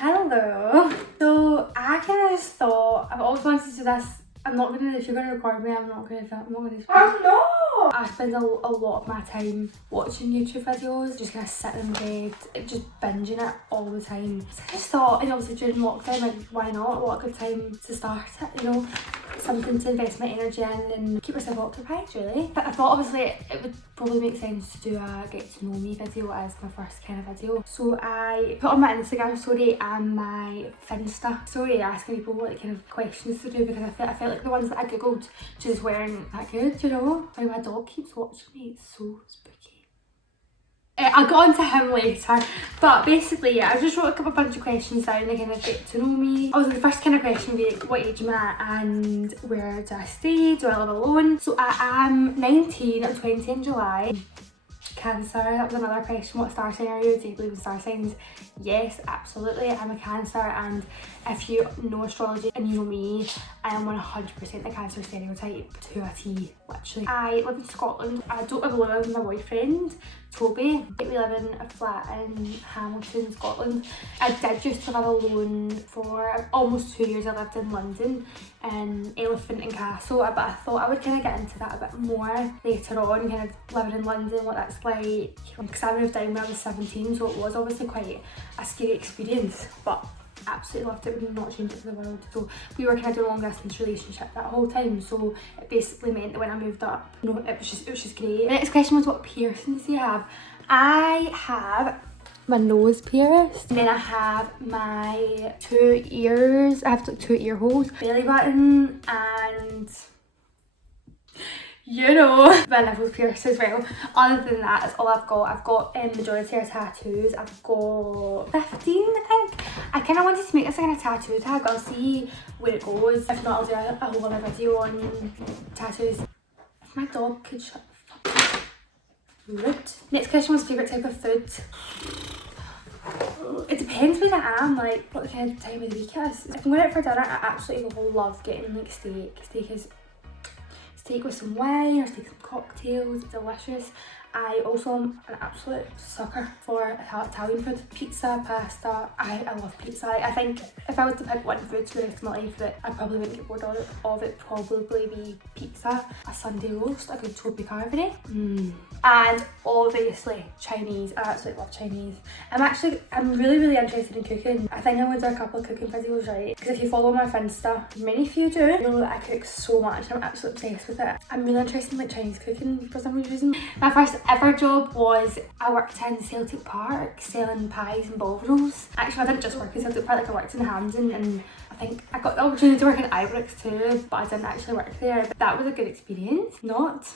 Hello. So I kind of just thought, I've always wanted to do this. I'm not gonna, if you're gonna record me, I'm not gonna film, I'm not gonna speak. I'm not! I spend a lot of my time watching YouTube videos, just kind of sitting in bed, just binging it all the time. So I just thought, and obviously during lockdown, like why not? What a good time to start it, you know? Something to invest my energy in and keep myself occupied, really. But I thought obviously it would probably make sense to do a get to know me video as my first kind of video. So I put on my Instagram story and my Finsta story asking people what kind of questions to do, because I felt like the ones that I googled just weren't that good, you know? Sorry, my dog keeps watching me, it's so spooky. I'll get on to him later, but basically yeah, I just wrote a bunch of questions down to kind of get to know me. Obviously the first kind of question would be like, what age am I and where do I stay? Do I live alone? So I am 19, I'm 20 in July. Cancer, that was another question. What star sign are you? Do you believe in star signs? Yes, absolutely. I'm a Cancer, and if you know astrology and you know me, I am 100% the Cancer stereotype to a T, literally. I live in Scotland. I don't live alone with my boyfriend, Toby. We live in a flat in Hamilton, Scotland. I did used to live alone for almost 2 years. I lived in London in Elephant and Castle, but I thought I would kind of get into that a bit more later on, kind of living in London, what that's like. Because I moved down when I was 17, so it was obviously quite a scary experience, but absolutely loved it, would not change it for the world. So we were kind of doing a long distance relationship that whole time, so it basically meant that when I moved up, you know, it was just great. The next question was, what piercings do you have? I have my nose pierced, and then I have my 2 ears. I have like 2 ear holes, belly button, and you know, my nipples pierced as well. Other than that, that's all I've got. I've got majority are tattoos. I've got 15, I think. I kind of wanted to make this kind of tattoo tag. I'll see where it goes. If not, I'll do a whole other video on tattoos. If my dog could shut the fuck up. Rude. Next question was favourite type of food. It depends when I am, like what the kind of time of the week it is. If I'm going out for dinner, I absolutely love getting like steak. Steak with some wine or steak with some cocktails, it's delicious. I also am an absolute sucker for Italian food. Pizza, pasta, I love pizza. I think if I was to pick one food for the rest of my life that I probably wouldn't get bored of it probably be pizza, a Sunday roast, a good topi carvery. And obviously Chinese. I absolutely love Chinese. I'm really interested in cooking. I think I would do a couple of cooking videos, right? Because if you follow my Finsta, many of you do, you know that I cook so much and I'm absolutely obsessed with it. I'm really interested in like Chinese cooking for some reason. My first ever job was I worked in Celtic Park selling pies and ball rolls. Actually, I didn't just work in Celtic Park, like I worked in Hampden, and I think I got the opportunity to work in Ibrox too, but I didn't actually work there. But that was a good experience. Not.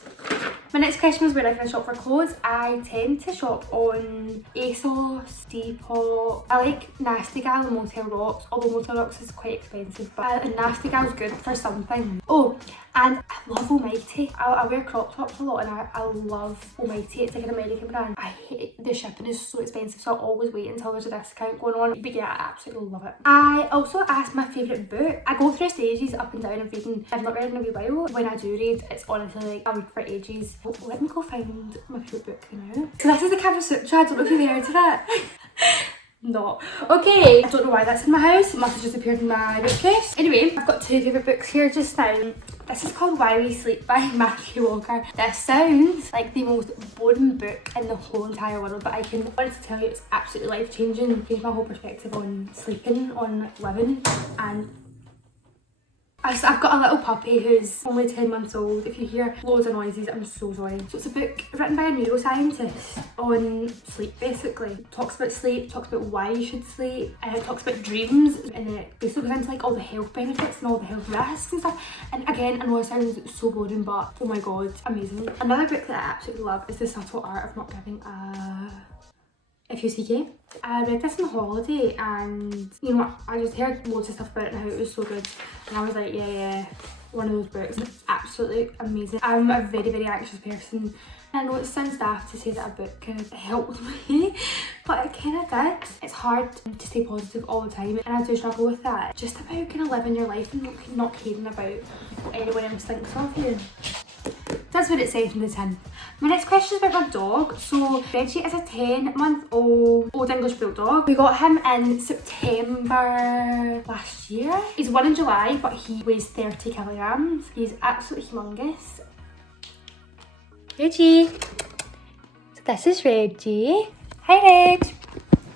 My next question was where I can shop for clothes. I tend to shop on ASOS, Depop. I like Nasty Gal and Motel Rocks, although Motel Rocks is quite expensive, but Nasty Gal's good for something. Oh, and I love Almighty. I wear crop tops a lot, and I love Almighty. It's like an American brand. I hate the shipping is so expensive, so I always wait until there's a discount going on. But yeah, I absolutely love it. I also asked my favourite book. I go through stages up and down of reading. I've not read in a wee while. When I do read, it's honestly like I read for ages. Oh, let me go find my favourite book now. So this is the Kama Sutra. I don't know if you've heard of it. No. Okay, I don't know why that's in my house. It must have just appeared in my bookcase. Anyway, I've got 2 favourite books here just now. This is called Why We Sleep by Matthew Walker. This sounds like the most boring book in the whole entire world, but I wanted to tell you it's absolutely life-changing. Changed my whole perspective on sleeping, on living, and I've got a little puppy who's only 10 months old. If you hear loads of noises, I'm so sorry. So it's a book written by a neuroscientist on sleep, basically. It talks about sleep, talks about why you should sleep, and it talks about dreams, and it basically goes into like all the health benefits and all the health risks and stuff. And again, I know it sounds so boring, but oh my god, amazing. Another book that I absolutely love is The Subtle Art of Not Giving a FUCK. I read this on holiday, and you know, I just heard loads of stuff about it and how it was so good, and I was like, yeah, one of those books. It's absolutely amazing. I'm a very anxious person. I know it sounds daft to say that a book kind of helped me, but it kind of did. It's hard to stay positive all the time, and I do struggle with that. Just about kind of living your life and not caring about what anyone else thinks of you. That's what it says in the tin. My next question is about my dog. So Reggie is a 10-month-old Old English Bulldog. We got him in September last year. He's 1 in July, but he weighs 30 kilograms. He's absolutely humongous. Reggie. So this is Reggie. Hi Reg.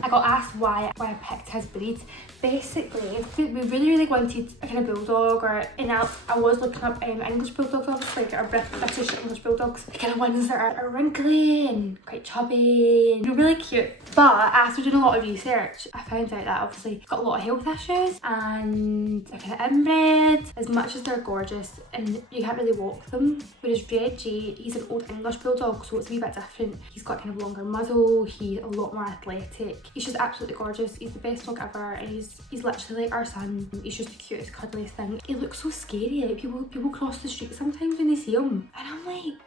I got asked why I picked his breed. Basically, we really wanted a kind of bulldog, and I was looking up English bulldogs, obviously, like our British English bulldogs, the kind of ones that are wrinkly and quite chubby and really cute. But after doing a lot of research, I found out that obviously they've got a lot of health issues and they're kind of inbred. As much as they're gorgeous and you can't really walk them, whereas Reggie, he's an Old English bulldog, so it's a wee bit different. He's got kind of longer muzzle, he's a lot more athletic. He's just absolutely gorgeous. He's the best dog ever, and he's literally like our son. He's just the cutest, cuddliest thing. He looks so scary. Like people cross the street sometimes when they see him, and I'm like,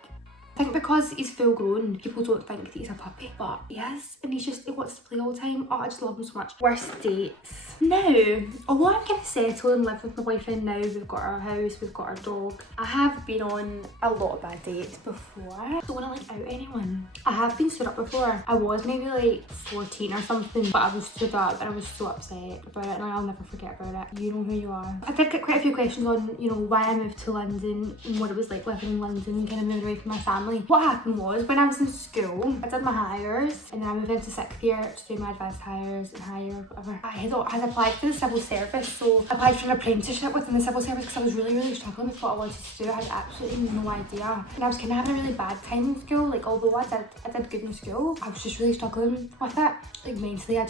I think because he's full grown, people don't think that he's a puppy, but he is, and he wants to play all the time. Oh, I just love him so much. Worst dates. Now, although I'm kind of settled and live with my boyfriend now, we've got our house, we've got our dog, I have been on a lot of bad dates before. I don't want to out anyone. I have been stood up before. I was maybe like 14 or something, but I was stood up and I was so upset about it, and I'll never forget about it. You know who you are. I did get quite a few questions on, you know, why I moved to London and what it was like living in London and kind of moving away from my family. What happened was, when I was in school, I did my hires, and then I moved into 6th year to do my advanced hires and higher, whatever. I had applied for the civil service, so I applied for an apprenticeship within the civil service because I was really struggling with what I wanted to do. I had absolutely no idea, and I was kind of having a really bad time in school. Like, although I did good in school, I was just really struggling with it. Like mentally, I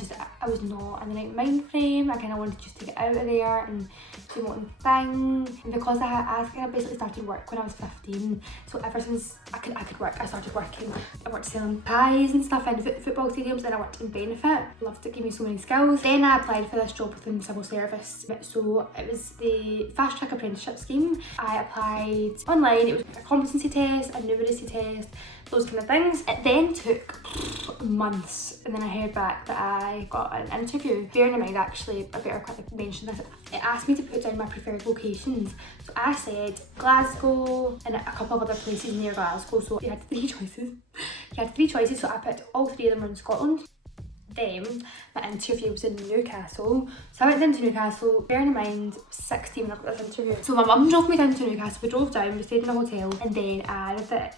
was not in the right mind frame. I kind of wanted just to get out of there and do my own thing. And because I kind of basically started work when I was 15, so ever since I could work, I started working. I worked selling pies and stuff in football stadiums, and I worked in Benefit. Loved it, gave me so many skills. Then I applied for this job within the civil service. So it was the fast track apprenticeship scheme. I applied online. It was a competency test, a numeracy test, those kind of things. It then took months, and then I heard back that I got an interview. Bearing in mind, actually, I better quickly mention this, it asked me to put down my preferred locations. So I said Glasgow and a couple of other places near Glasgow, so you had 3 choices. So I put all 3 of them were in Scotland. Then my interview was in Newcastle, so I went into Newcastle. Bearing in mind, 16 when I got this interview, so my mum drove me down to Newcastle. We drove down, we stayed in a hotel, and then I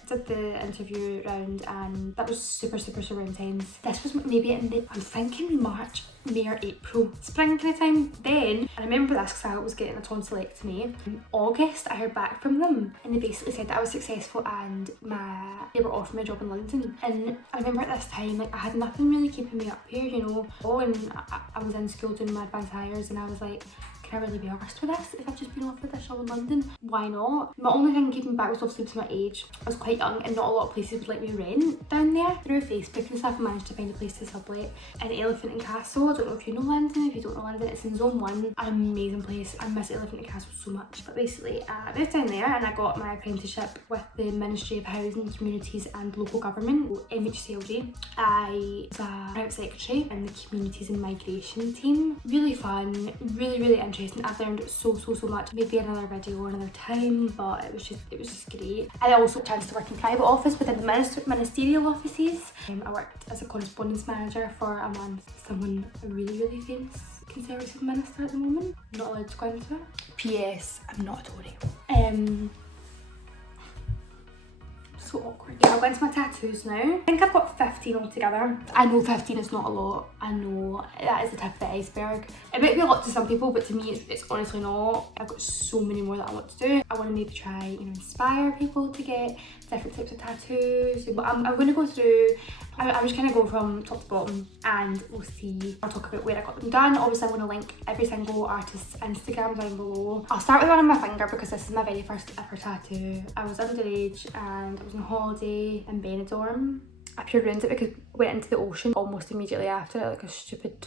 did the interview round, and that was super intense. This was maybe I'm thinking March, May or April, spring kind of time. Then I remember this because I was getting a tonsillectomy. In August I heard back from them, and they basically said that I was successful and they were offering me a job in London. And I remember at this time, like, I had nothing really keeping me up here, you know. And I was in school doing my advanced hires, and I was like, can I really be arsed for this? If I've just been offered this job in London, why not? My only thing keeping me back was obviously my age. I was quite young, and not a lot of places would let me rent down there. Through Facebook and stuff, I managed to find a place to sublet in Elephant and Castle. I don't know if you know London. If you don't know London, it's in Zone 1. An amazing place. I miss Elephant and Castle so much. But basically, I moved down there, and I got my apprenticeship with the Ministry of Housing, Communities and Local Government, MHCLG. I was a private secretary in the Communities and Migration team. Really fun, really interesting. I've learned so much. Maybe another video another time, but it was just great. And I also had a chance to work in private office within the ministerial offices. I worked as a correspondence manager for a month. Someone really famous Conservative minister at the moment. Not allowed to go into it. P.S. I'm not a Tory. So awkward. Yeah, I'll go into my tattoos now. I think I've got 15 altogether. I know 15 is not a lot. I know that is the tip of the iceberg. It might be a lot to some people, but to me it's honestly not. I've got so many more that I want to do. I want to maybe try, you know, inspire people to get different types of tattoos. But I'm going to go through, I'm just going to go from top to bottom, and we'll see. I'll talk about where I got them done. Obviously I'm going to link every single artist's Instagram down below. I'll start with one on my finger because this is my very first ever tattoo. I was underage and I was on holiday in Benidorm. I pure ruined it because I went into the ocean almost immediately after, like a stupid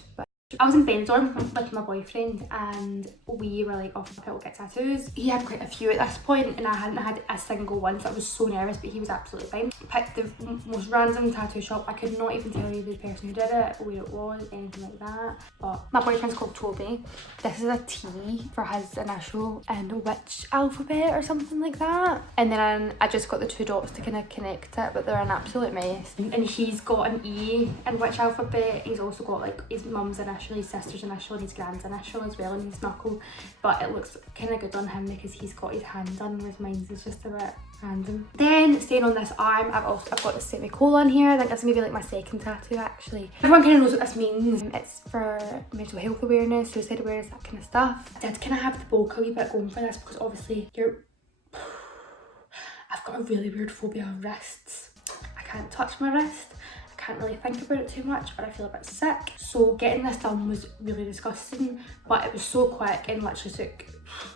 I was in Benidorm with my boyfriend and we were like, off the pill, get tattoos. He had quite a few at this point and I hadn't had a single one, so I was so nervous, but he was absolutely fine. Picked the most random tattoo shop. I could not even tell you the person who did it, where it was, anything like that. But my boyfriend's called Toby. This is a T for his initial and which alphabet or something like that. And then I just got the 2 dots to kind of connect it, but they're an absolute mess. And he's got an E in which alphabet. He's also got like his mum's initial, his sister's initial and his grand's initial as well in his knuckle, but it looks kind of good on him because he's got his hand done, whereas mine's is just a bit random. Then staying on this arm, I've got the semicolon here. I think that's maybe like my second tattoo actually. Everyone kind of knows what this means. It's for mental health awareness, suicide awareness, that kind of stuff. I did kind of have the bulk a wee bit going for this because obviously I've got a really weird phobia of wrists. I can't touch my wrist. Can't really think about it too much, or I feel a bit sick. So getting this done was really disgusting, but it was so quick and literally took,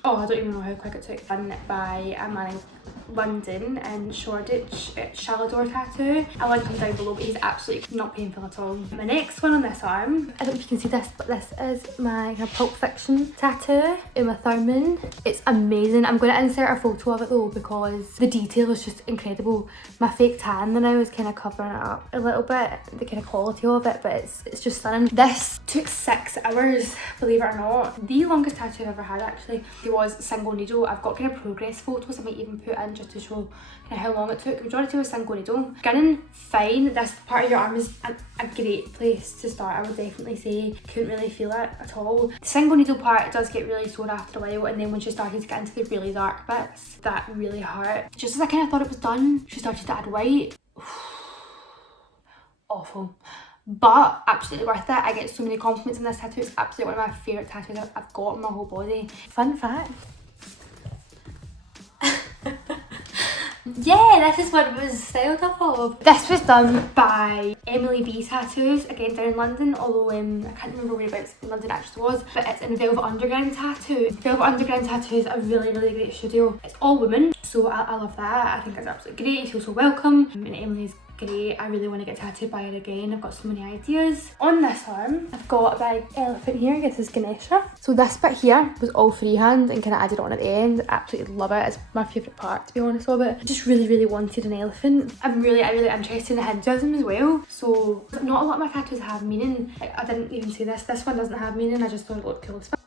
oh, I don't even know how quick it took. Done by a man in London in Shoreditch, Shallow Door Tattoo. I'll link him down below, but he's absolutely not painful at all. My next one on this arm, I don't know if you can see this, but this is my Pulp Fiction tattoo in my thumb. It's amazing. I'm going to insert a photo of it though because the detail is just incredible. My fake tan then I was kind of covering it up a little bit, the kind of quality of it, but it's just stunning. This took 6 hours, believe it or not. The longest tattoo I've ever had actually. It was single needle. I've got kind of progress photos I might even put in just to show kind of how long it took. The majority was single needle. Skinning, fine. This part of your arm is a great place to start, I would definitely say. Couldn't really feel it at all. The single needle part does get really sore after a while, and then when she started to get into the really dark bits, that really hurt. Just as I kind of thought it was done, she started to add white. Awful. But absolutely worth it. I get so many compliments on this tattoo. It's absolutely one of my favourite tattoos I've got on my whole body. Fun fact. Yeah, this is what it was styled off of. This was done by Emily B Tattoos, again down in London, although I can't remember whereabouts in London actually was, but it's in Velvet Underground Tattoo. Velvet Underground Tattoo is a really, really great studio. It's all women, so I love that. I think it's absolutely great. You feel so welcome, and Emily's great. I really want to get tattooed by her again. I've got so many ideas. On this arm, I've got a big elephant here. This is Ganesha. So this bit here was all freehand and kind of added on at the end. Absolutely love it. It's my favourite part, to be honest, of it. I just really, really wanted an elephant. I'm really interested in Hinduism as well. So not a lot of my tattoos have meaning. I didn't even say this. This one doesn't have meaning. I just thought it looked cool as fuck.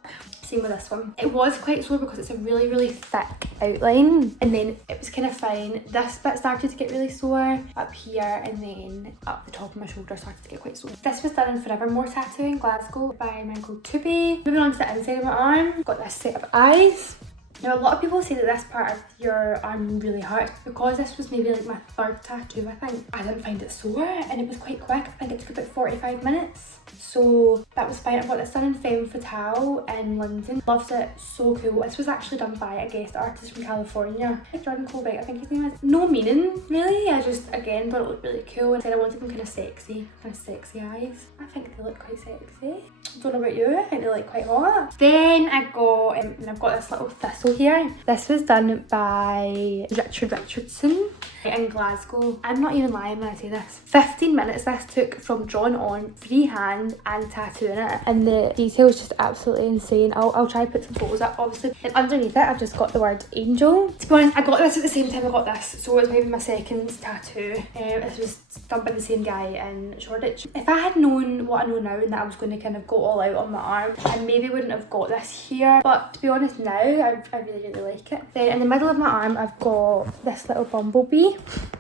Same with this one. It was quite sore because it's a really, really thick outline, and then it was kind of fine. This bit started to get really sore up here, and then up the top of my shoulder started to get quite sore. This was done in Forevermore Tattoo in Glasgow by a man called Tubi. Moving on to the inside of my arm, got this set of eyes. Now a lot of people say that this part of your arm really hurts. Because this was maybe like my 3rd tattoo, I think. I didn't find it sore and it was quite quick. I think it took about 45 minutes. So that was fine. I got this done in Femme Fatale in London. Loved it, so cool. This was actually done by a guest artist from California. Jordan Colbeck, I think his name is. No meaning, really. I just, again, thought it looked really cool and said I wanted them kind of sexy eyes. I think they look quite sexy. Don't know about you, I think they look quite hot. Then I've got this little thistle here. This was done by Richard Richardson in Glasgow. I'm not even lying when I say this. 15 minutes this took from drawing on, freehand and tattooing it, and the detail is just absolutely insane. I'll try to put some photos up obviously. And underneath it I've just got the word angel. To be honest, I got this at the same time I got this, so it was maybe my 2nd tattoo. This was done by the same guy in Shoreditch. If I had known what I know now and that I was going to kind of go all out on my arm, I maybe wouldn't have got this here, but to be honest now I really, really like it. Then in the middle of my arm I've got this little bumblebee.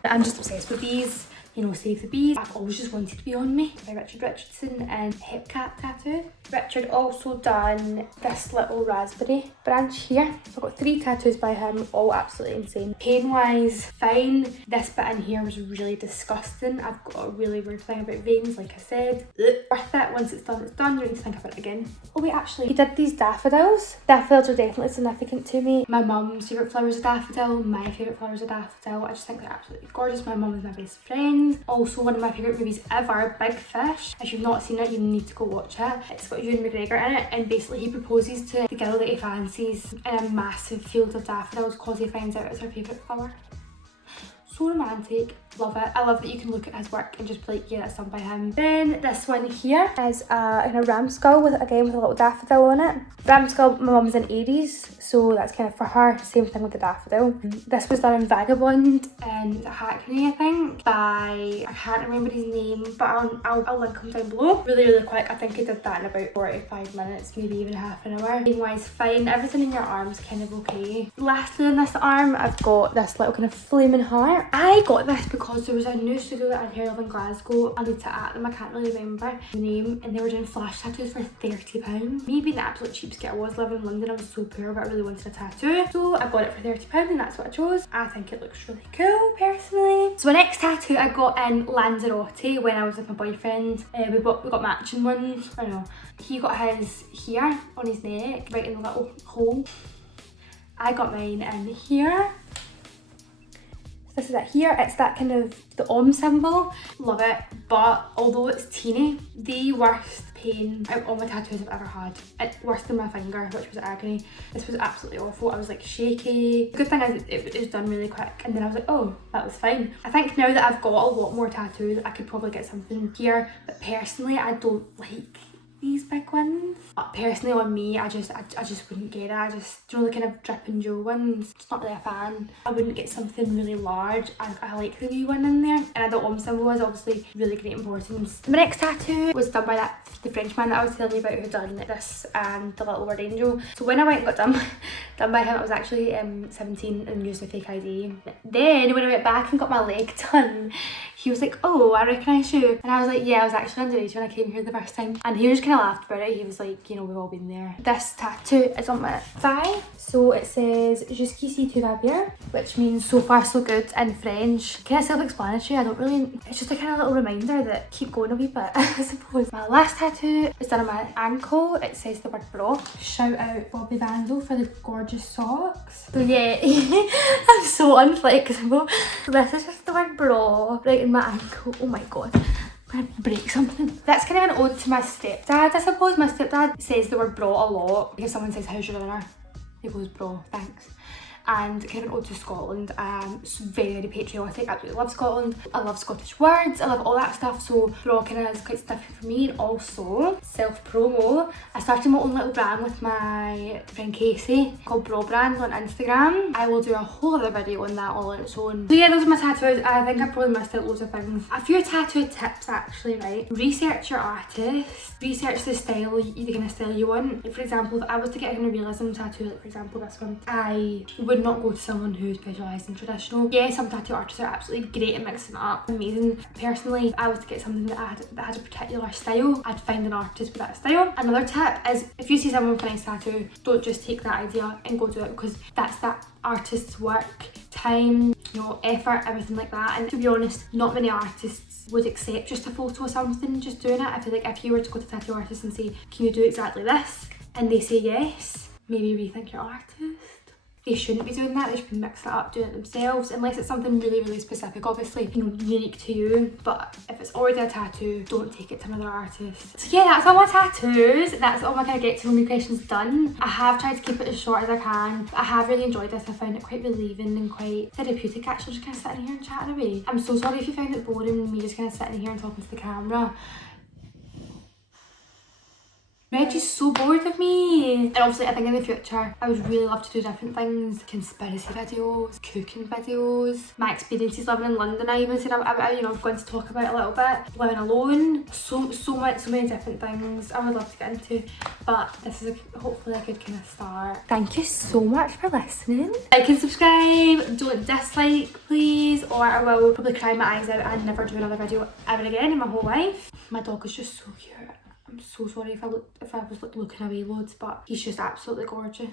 I'm just obsessed with bees. You know, Save the Bees. I've always just wanted to be on me by Richard Richardson and Hip Cat Tattoo. Richard also done this little raspberry branch here. So I've got 3 tattoos by him, all absolutely insane. Pain wise, fine. This bit in here was really disgusting. I've got a really weird thing about veins, like I said. Worth it. Once it's done, you don't need to think about it again. Oh wait, actually, he did these daffodils. Daffodils are definitely significant to me. My mum's favourite flower is a daffodil. My favourite flower is a daffodil. I just think they're absolutely gorgeous. My mum is my best friend. Also one of my favourite movies ever, Big Fish. If you've not seen it, you need to go watch it. It's got Ewan McGregor in it, and basically he proposes to the girl that he fancies in a massive field of daffodils because he finds out it's her favourite flower. So romantic, Love it. I love that you can look at his work and just be like, yeah, that's done by him. Then this one here is a kind of ram skull with, again, with a little daffodil on it. Ram skull, my mum's in Aries, so that's kind of for her. Same thing with the daffodil. This was done in Vagabond in Hackney, I think, by, I can't remember his name, but I'll link him down below. Really, really quick. I think I did that in about 45 minutes, maybe even half an hour. Wise, fine. Everything in your arm's kind of okay. Lastly on this arm, I've got this little kind of flaming heart. I got this because there was a new studio that I'd heard of in Glasgow. I looked at them, I can't really remember the name, and they were doing flash tattoos for £30. Me being the absolute cheapskate I was, living in London, I was so poor, but I really wanted a tattoo. So I got it for £30 and that's what I chose. I think it looks really cool, personally. So my next tattoo I got in Lanzarote when I was with my boyfriend. We got matching ones. I don't know. He got his here on his neck, right in the little hole. I got mine in here. This is it here. It's that kind of the Om symbol. Love it. But although it's teeny, the worst pain out of all my tattoos I've ever had. Worse than my finger, which was agony. This was absolutely awful. I was like shaky. The good thing is it was done really quick, and then I was like, oh, that was fine. I think now that I've got a lot more tattoos, I could probably get something here. But personally, I don't like these big ones. But personally on me, I just wouldn't get it. I just, do you know the kind of drip and Joe ones? Just not really a fan. I wouldn't get something really large. I like the wee one in there. And the Om symbol is obviously really great importance. My next tattoo was done by the Frenchman that I was telling you about who done this and the little word angel. So when I went and got done by him, I was actually 17 and used a fake ID. Then when I went back and got my leg done, he was like, oh, I recognise you. And I was like, yeah, I was actually underage when I came here the first time. And he was just kind of laughed about it. He was like, you know, we've all been there. This tattoo is on my thigh. So it says, jusqu'ici tout va bien, which means so far so good in French. Kind of self-explanatory. I don't really, it's just a kind of little reminder that keep going a wee bit, I suppose. My last tattoo is done on my ankle. It says the word bro. Shout out Bobby Vandal for the gorgeous socks. So yeah, I'm so unflexible. So this is just the word bro right in my ankle. Oh my god. I'm gonna break something. That's kind of an ode to my stepdad, I suppose. My stepdad says the word bro a lot. If someone says, how's your dinner? He goes, bro, thanks. And kind of an ode to Scotland. Very, very patriotic. Absolutely love Scotland. I love Scottish words. I love all that stuff. So bro kind of is quite different for me. And also, self-promo. I started my own little brand with my friend Casey called Bro Brand on Instagram. I will do a whole other video on that all on its own. So yeah, those are my tattoos. I think I probably missed out loads of things. A few tattoo tips actually, right? Research your artist. Research the style, the kind of style you want. Like, for example, if I was to get a kind of realism tattoo, like for example this one, I would not go to someone who specialised in traditional. Yeah, some tattoo artists are absolutely great at mixing it up, amazing. Personally, if I was to get something that had a particular style, I'd find an artist with that style. Another tip is if you see someone with a nice tattoo, don't just take that idea and go do it, because that's that artist's work, time, you know, effort, everything like that. And to be honest, not many artists would accept just a photo of something, just doing it. I feel like if you were to go to a tattoo artist and say, can you do exactly this? And they say yes, maybe rethink your artist. They shouldn't be doing that. They should be mixing it up, doing it themselves, unless it's something really, really specific, obviously, you know, unique to you. But if it's already a tattoo, don't take it to another artist. So yeah, that's all my tattoos. That's all my kind of get to know me questions done. I have tried to keep it as short as I can. I have really enjoyed this. I found it quite relieving and quite therapeutic, actually, just kind of sitting here and chatting away. I'm so sorry if you found it boring, me just kind of sitting here and talking to the camera. Reggie's so bored of me. And obviously I think in the future I would really love to do different things. Conspiracy videos, cooking videos, my experiences living in London. I even said I'm going to talk about a little bit. Living alone. So many different things I would love to get into. But this is hopefully a good kind of start. Thank you so much for listening. Like and subscribe. Don't dislike please, or I will probably cry my eyes out and never do another video ever again in my whole life. My dog is just so cute. I'm so sorry if I was looking away loads, but he's just absolutely gorgeous.